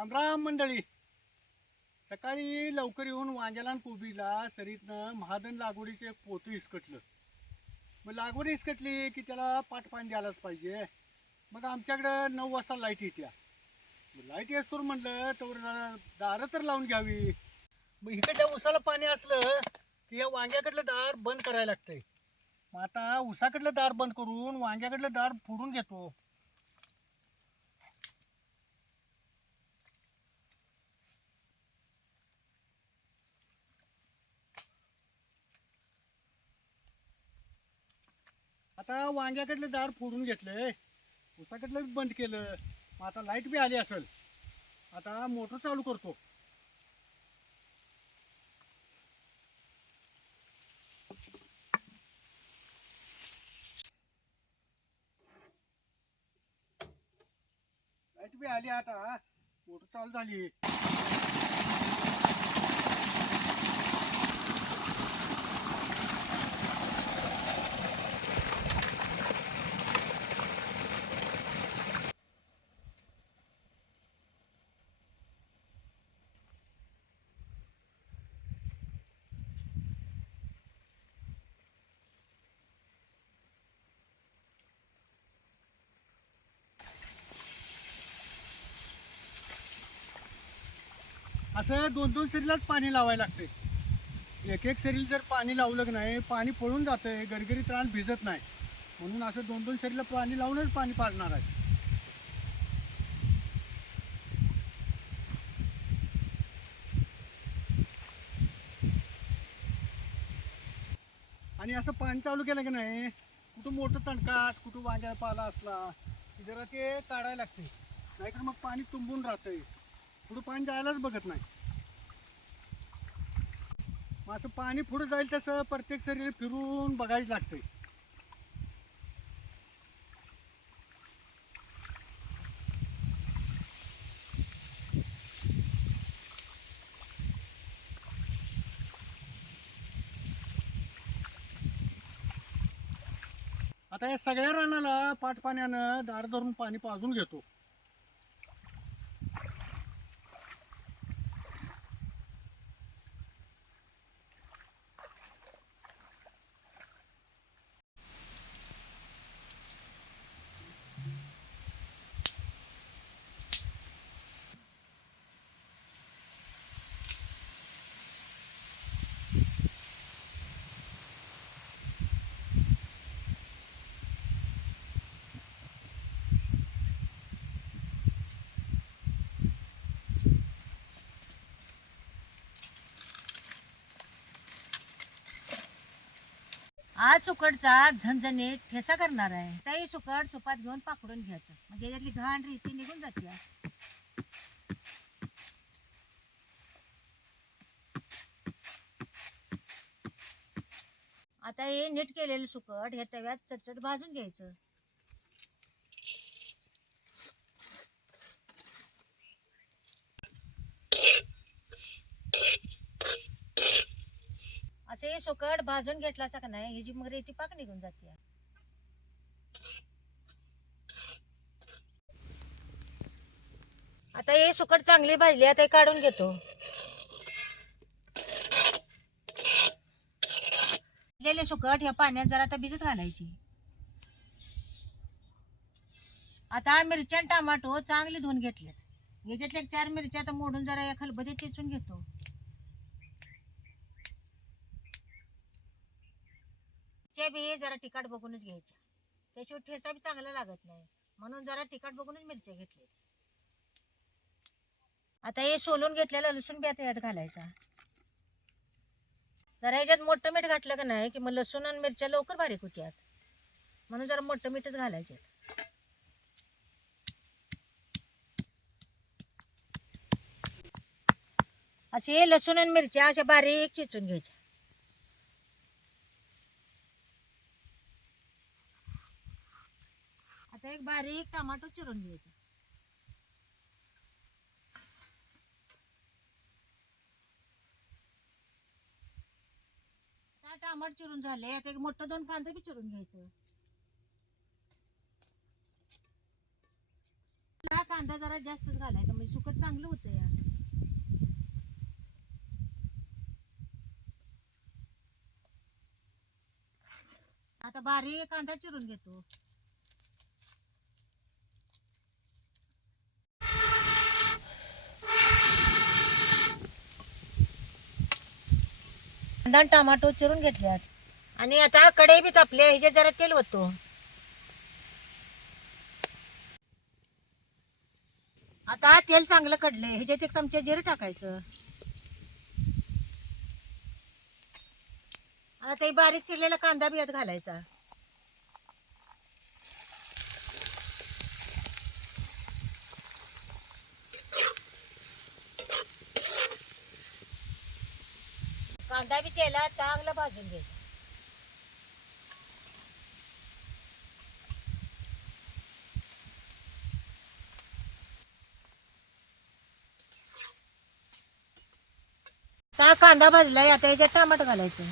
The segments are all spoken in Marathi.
राम राम मंडळी. सकाळी लवकर येऊन वांग्याला आणि कोबीला सरीतनं महादन लागवडीचे एक पोतं इसकटलं मग लागवड इसकटली की त्याला पाट पाणी द्यायलाच पाहिजे. मग आमच्याकडं नऊ वाजता लाइट येत्या. मग लाइट येतोर म्हटलं तर दारं तर लावून घ्यावी. मग इकडच्या उसाला पाणी असलं की या वांग्याकडलं दार बंद करायला लागतंय. मग आता उसाकडलं दार बंद करून वांग्याकडलं दार फोडून घेतो. आता वांग्याकडलं दार फोडून घेतले उसाकडलं बी बंद केलं. मग आता लाइट बी आली असेल. आता मोटर चालू करतो. लाइट बी आली आता. मोटर चालू झाली. असं दोन दोन सरीलाच पाणी लावायला लागते एक एक सरीला जर पाणी लावलं की नाही पाणी पळून जातंय गरगरीत रान भिजत नाही. म्हणून असं दोन दोन सरीला पाणी लावूनच पाणी पाजणार आहे. आणि असं पाणी चालू केलं की नाही कुठं मोठं तणकाट कुठं वांग्या पाला असला जरा ते काढायला लागते नाहीतर मग पाणी तुंबून राहतंय. पुढं पाणी जायलाच बघत नाही. मग असं पाणी पुढं जाईल तसं प्रत्येक शरीर फिरून बघायच लागतंय. आता या सगळ्या रानाला पाटपाण्यानं दार धरून पाणी पाजून घेतो. आज सुकडचा झणझणीत ठेसा करणार आहे. त्याही सुकड सुपात घेऊन पाकडून घ्यायचं. म्हणजे याच्यातली घाण रीती निघून जाते. आता हे नीट केलेलं सुकट हे तव्यात चटचट भाजून घ्यायचं असे हे सुकट भाजून घेतला का नाही? ह्याची मग रेती पाक निघून जाते. आता हे सुकट चांगली भाजली आता हे काढून घेतो. लेले सुकट ह्या पाण्यात जरा आता भिजत घालायची. आता मिरच्या आणि टमाटो चांगले धुवून घेतलेत. ह्याच्यातल्या चार मिरच्या आता मोडून जरा या खलबदीत टिचून घेतो. बी जरा तिखट बघूनच घ्यायच्या. त्याशिवाय ठेचा बी चांगला लागत नाही. म्हणून जरा तिखट बघूनच मिरच्या घेतले आता हे सोलून घेतलेलं लसूण बी आता यात घालायचा. जरा याच्यात मोठं मीठ घातलं का नाही की मग लसूण आणि मिरच्या लवकर बारीक होत्यात. म्हणून जरा मोठं मीठच घालायचे असे लसूण आणि मिरच्या अशा बारीक चिचून घ्यायच्या आता एक बारीक टमाटो चिरून घ्यायचा. टमाट चिरून झाले. आता एक मोठं दोन कांदे बी चिरून घ्यायचं. हा कांदा कांदा जरा जास्तच घालायचा म्हणजे सुकट चांगलं होतं या आता बारीक कांदा चिरून घेतो. कांदा आणि टमाटो चिरून घेतल्यात. आणि आता कढई बी तापले ह्याच्यात जरा तेल होतो आता तेल चांगलं कडले ह्याच्यात एक चमचे जिरं टाकायचं. आता ते बारीक चिरलेला कांदा बियात घालायचा. कांदा बी तेला चांगला भाजून घ्यायचा आता कांदा भाजलाय? आता याच्यात टमाटर घालायचं.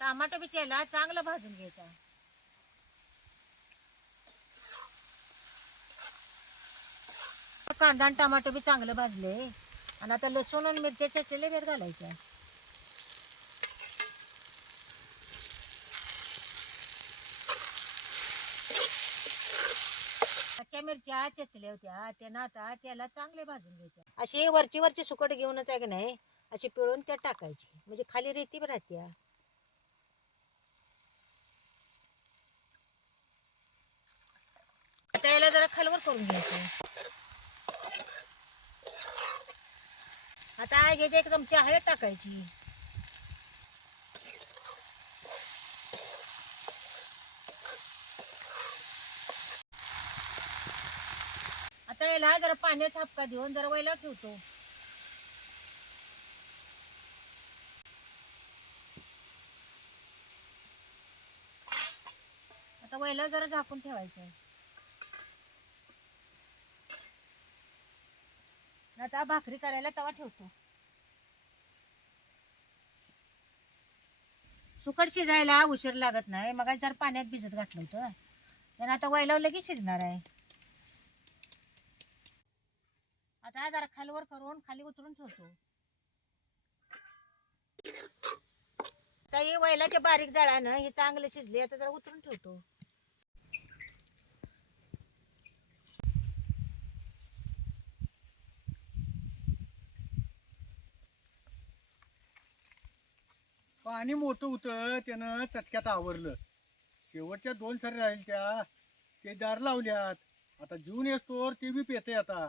टमाटो बी तेलात चांगला भाजून घ्यायचा. कांदा आणि टमाटो बी चांगलं भाजले. आणि आता लसूण आणि मिरच्या चेचलेले बेर घालायच्या. कच्च्या मिरच्या चेचल्या होत्या. त्यांना आता त्याला चांगले भाजून घ्यायच्या अशी वरची वरची सुकट घेऊनच आहे की नाही अशी पिळून त्यात टाकायची. म्हणजे खाली रेती पण राहत्या. त्याला जरा खालवर करून घ्यायचं. आता ह्याची एक चमची हळद टाकायची. आता याला जरा पाण्याचा हापका देऊन जरा वयला ठेवतो. आता वयला जरा झाकून ठेवायचं आता भाकरी करायला तवा ठेवतो. सुकट शिजायला उशीर लागत नाही. मग जर पाण्यात भिजत घातलं होतं. तर आता वयला लगेच शिजणार आहे. आता जरा खालवर करून खाली उतरून ठेवतो. आता वैलाच्या बारीक जाळानं हे चांगलं शिजले आता जरा उतरून ठेवतो. पाणी मोठं होतं त्यानं चटक्यात आवरलं. शेवटच्या दोन सरी राहील त्या ते दार लावल्यात. आता जीवन येतो ते बी पेते आता.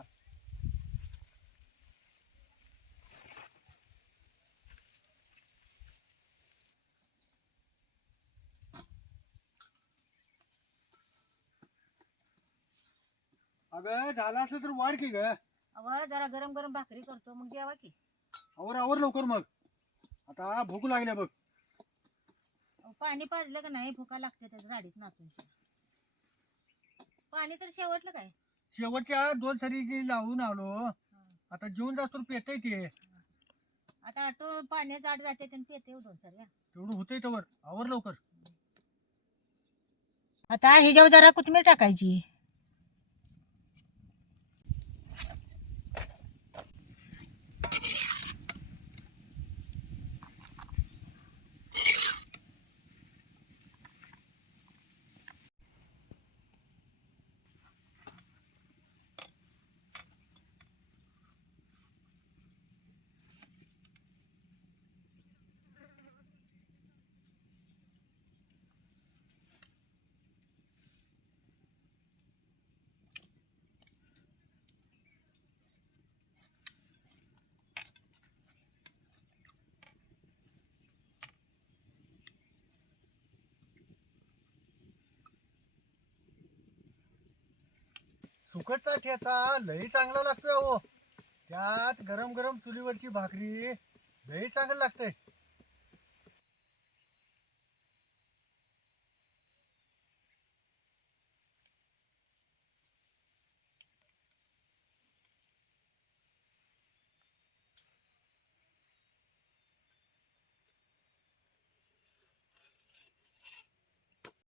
अगं झालं असं तर वार की ग. अव जरा गरम गरम भाकरी करतो मग जेवा की. आवर आवर लवकर मग. आता भूक लागल्या बघ. अहो, पाणी पाजलं का नाही? भुका लागते त्याच्या गाडीत नाचून. पाणी तर शेवटलं काय? शेवटच्या दोन सरी लावून आलो आता जेवण जास्त पेत ते. आता आटो पाण्यात आड जाते त्यांनी पेते दोन सर तेवढं होतंय तवर. आवर लवकर. आता ह्याच्यावर जरा कोथिंबीर टाकायची. सुकटचा ठेचा लई चांगला लागतोय अहो. त्यात गरम गरम चुलीवरची भाकरी लई चांगलं लागतंय